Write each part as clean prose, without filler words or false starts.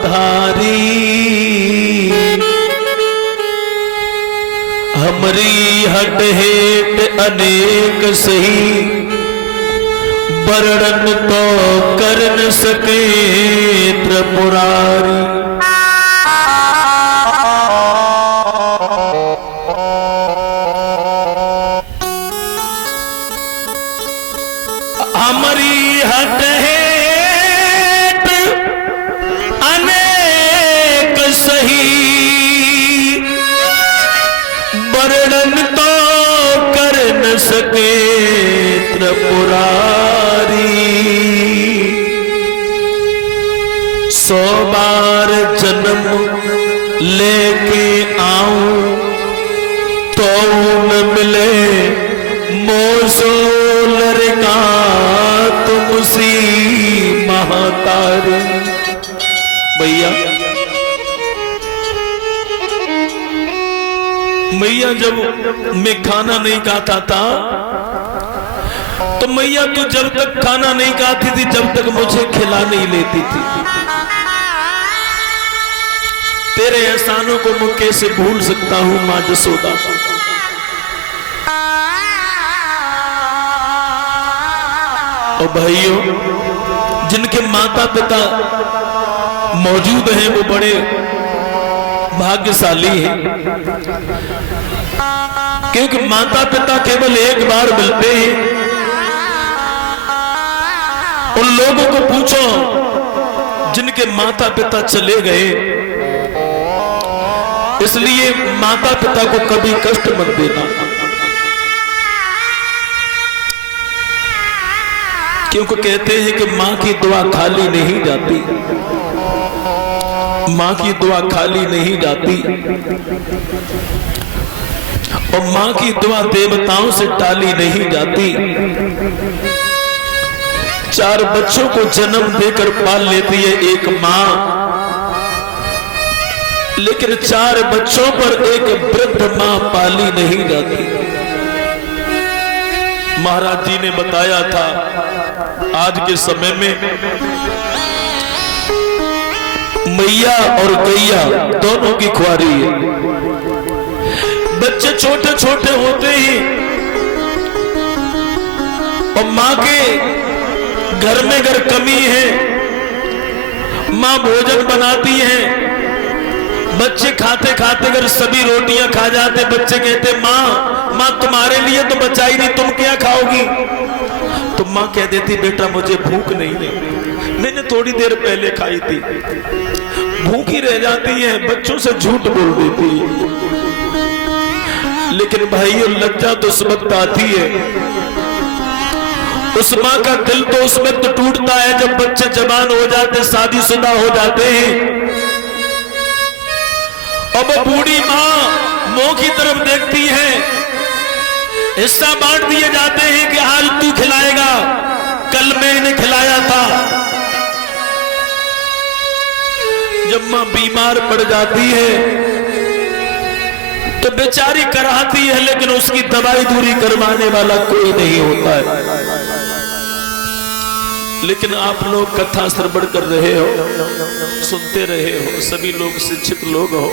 धारी, हमरी हट हेट अनेक सही, वर्णन तो कर न सके त्रिपुरारी। हमारी हट हेट अनेक सही, वर्णन तो कर न सके त्रिपुरारी। 100 बार जन्म लेके आऊं तो न मिले मोसोलर का तुमसी महातारी। मैया जब मैं खाना नहीं खाता था तो मैया तू जब तक खाना नहीं खाती थी जब तक मुझे खिला नहीं लेती थी। तेरे एहसानों को मैं कैसे भूल सकता हूं मां जसोदा। और भाइयों, जिनके माता पिता मौजूद हैं वो बड़े भाग्यशाली हैं, क्योंकि माता पिता केवल एक बार मिलते हैं। उन लोगों को पूछो जिनके माता पिता चले गए, इसलिए माता पिता को कभी कष्ट मत देना, क्योंकि कहते हैं कि मां की दुआ खाली नहीं जाती, मां की दुआ खाली नहीं जाती, और मां की दुआ देवताओं से टाली नहीं जाती। 4 बच्चों को जन्म देकर पाल लेती है एक मां, लेकिन 4 बच्चों पर एक वृद्ध मां पाली नहीं जाती। महाराज जी ने बताया था आज के समय में मैया और गैया दोनों की खुआरी है। बच्चे छोटे छोटे होते ही और मां के घर में अगर कमी है, मां भोजन बनाती है, बच्चे खाते खाते अगर सभी रोटियां खा जाते, बच्चे कहते मां तुम्हारे लिए तो बचाई नहीं, तुम क्या खाओगी? तो मां कह देती बेटा मुझे भूख नहीं है, मैंने थोड़ी देर पहले खाई थी। भूखी रह जाती है, बच्चों से झूठ बोल देती है। लेकिन भाइयों, लज्जा तो उस वक्त आती है, उस मां का दिल तो उस वक्त टूटता है जब बच्चे जवान हो जाते, शादीशुदा हो जाते हैं। अब वो बूढ़ी मां मुंह की तरफ देखती है, हिस्सा बांट दिए जाते हैं कि आज तू खिलाएगा, कल मैंने खिलाया था। जब मां बीमार पड़ जाती है तो बेचारी कराती है, लेकिन उसकी दवाई दूरी करवाने वाला कोई नहीं होता है। लेकिन आप लोग कथा श्रवण कर रहे हो, सुनते रहे हो, सभी लोग शिक्षित लोग हो।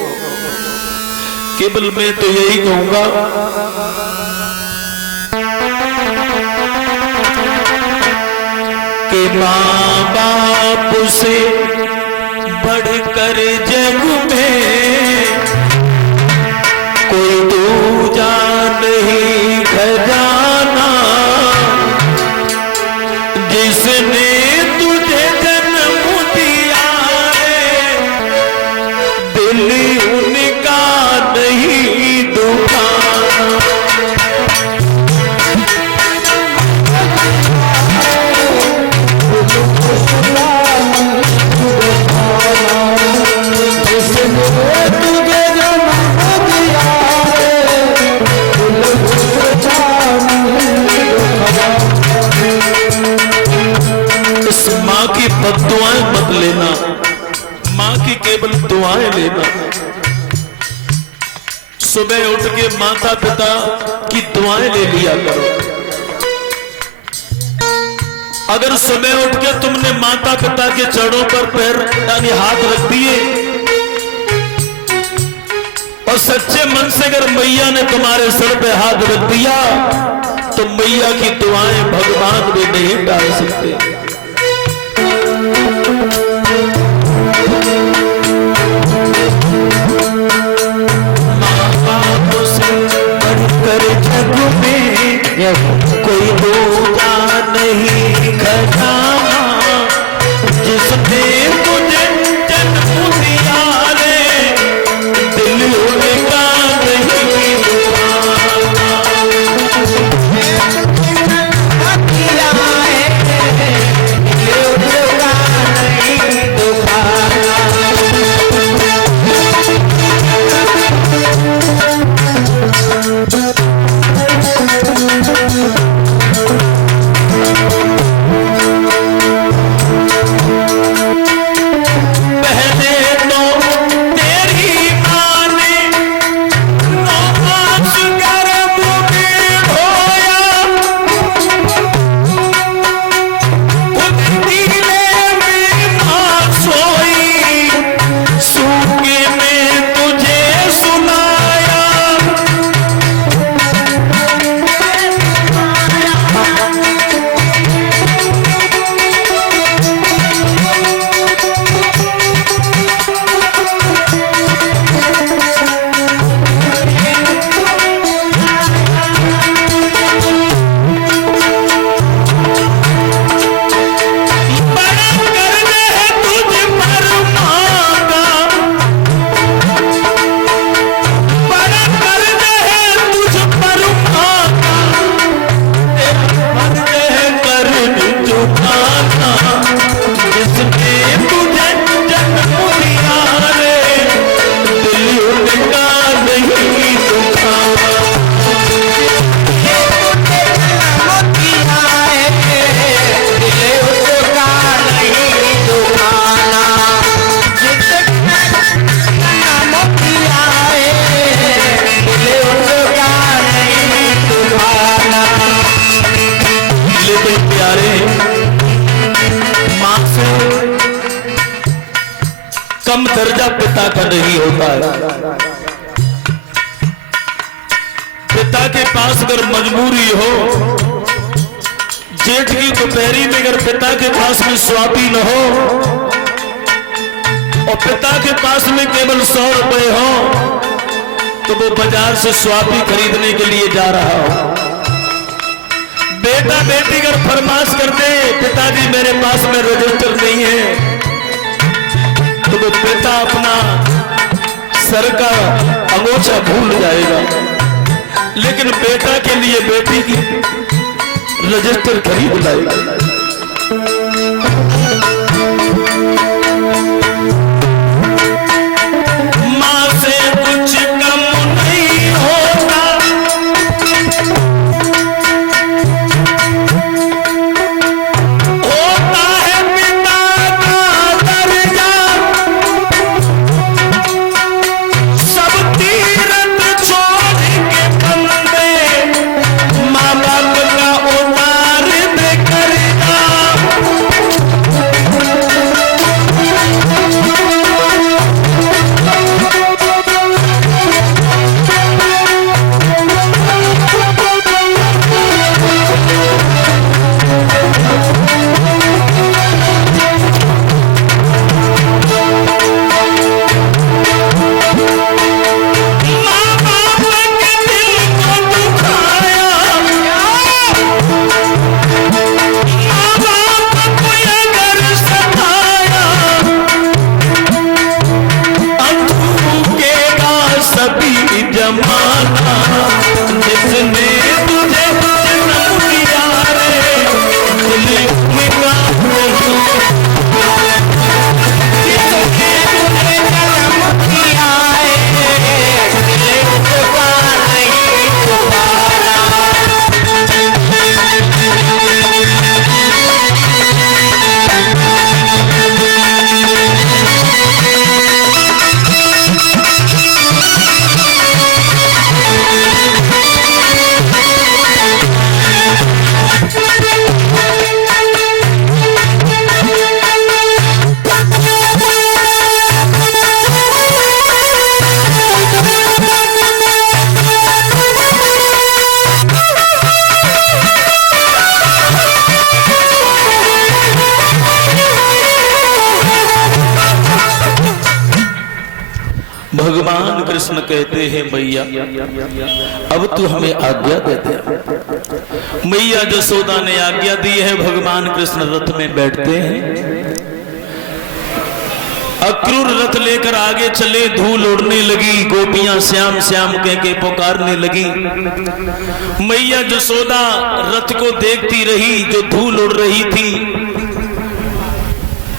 केवल मैं तो यही कहूंगा कि मां बाप से बढ़कर जग में कोई दूजा नहीं खजाना, जिसने तुझे जन्म दिया है दिल उनका नहीं दुखाना। मां की बद्दुआएं मत लेना, मां की केवल दुआएं लेना। सुबह उठ के माता पिता की दुआएं ले लिया करो। अगर सुबह उठ के तुमने माता पिता के चरणों पर पैर यानी हाथ रख दिए और सच्चे मन से अगर मैया ने तुम्हारे सर पे हाथ रख दिया तो मैया की दुआएं भगवान भी नहीं टाल सकते। माँ बाप से बढ़कर जग में कोई दूजा नहीं खजाना, जिसने मुझे जन्म दिया रे दिल उनका नहीं दुखाना। दिया है दिल उनका नहीं दुखाना। कम दर्जा पिता का नहीं होता है। पिता के पास अगर मजबूरी हो, जेठ की दोपहरी में अगर पिता के पास में स्वापी न हो और पिता के पास में केवल 100 रुपए हो तो वो बाजार से स्वापी खरीदने के लिए जा रहा हो। बेटा बेटी अगर फरमाश कर दे पिताजी मेरे पास में रजिस्टर नहीं है तो वो पिता अपना सर का अंगोछा भूल जाएगा, लेकिन बेटा के लिए बेटी की रजिस्टर खरीद लाएगा। मां से कुछ कम नहीं होता, होता है पिता का दर्जा। सब तीरथ छोड़ के बंदे माँ बाप का उतार दे कर कृष्ण कहते हैं मैया अब तू हमें आज्ञा दे दे। मैया जसोदा ने आज्ञा दी है। भगवान कृष्ण रथ में बैठते हैं। अक्रूर रथ लेकर आगे चले। धूल उड़ने लगी। गोपियां श्याम श्याम कह के पुकारने लगी। मैया जसोदा रथ को देखती रही जो धूल उड़ रही थी।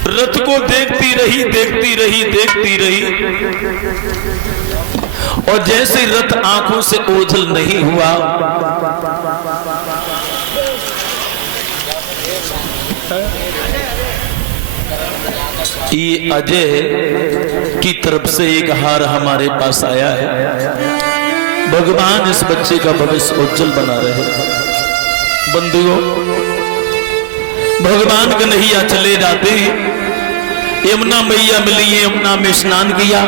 रथ को देखती रही देखती रही देखती रही और जैसे रथ आंखों से ओझल नहीं हुआ, ये अजय की तरफ से एक हार हमारे पास आया है। भगवान इस बच्चे का भविष्य उज्जवल बना रहे। बंधुओं, भगवान कन्हैया चले जाते हैं। यमुना मैया मिली। यमुना में स्नान किया।